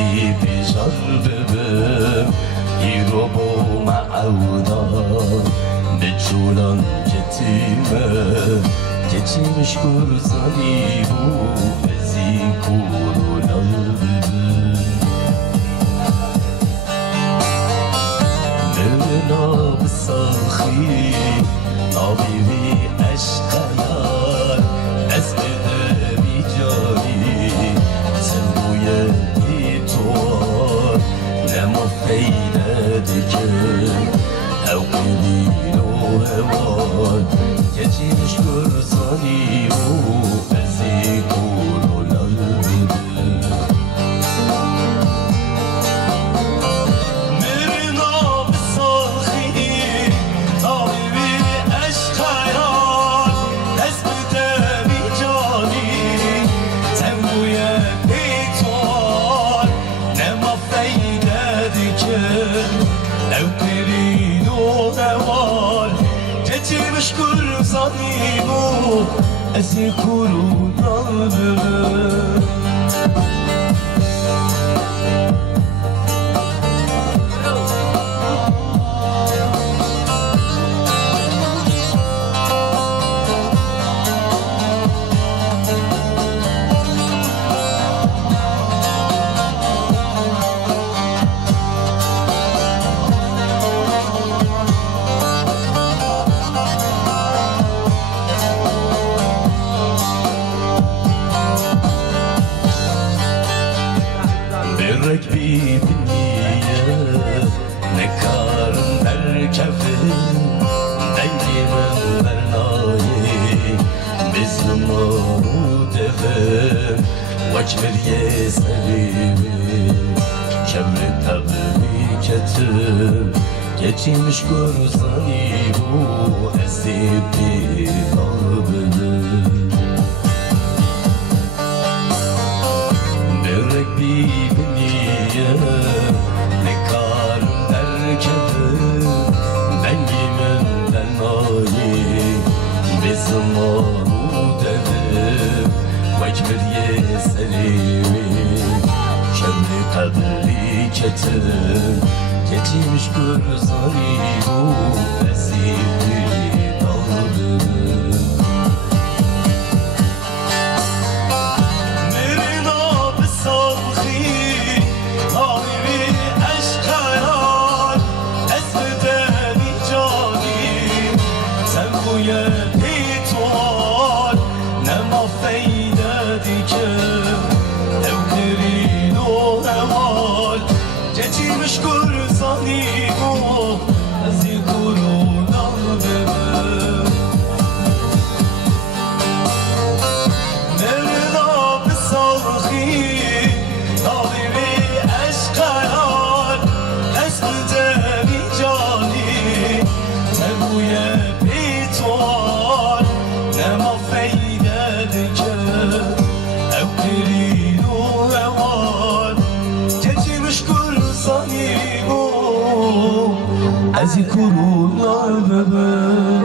ازی بیجار ببم ایرو با معودا به جولان کتیمه کچیمش گرزانی بو ازی کورونا ببم ملنا بساخی نابیوی عشقیار از بده بی جانی سنبوی بی توار نما فیده دکن او قیدین و هوان کچیمش گرزانی و ازی کورونا ببم لو قرين ونوال تجيبش كل صديقه أسيكون ضربه برک بیبینیه نکارم در کفه دنگیمم برنایی بزنمو دفم وکمریه سلیمی کمر تبمی کتم geçmiş görsani bu ezdi dalbını Berek bibniye ne karım derkede Bengimin nayi bezmanu dedim Vekmeriye selimi Kemri kadri ketim Geçmiş görsani bu ezdi dalbını پیتوان نما فیده دیکم او کرین و نوال جچیمش گرزانی و از این کرونا ببم مرنا بساخی ناوی عشقیان اسم دمی جانی تبوی پیتوان نما فیده دکر او کرین و روان کچیمش گرزانی و از این کرونا ببر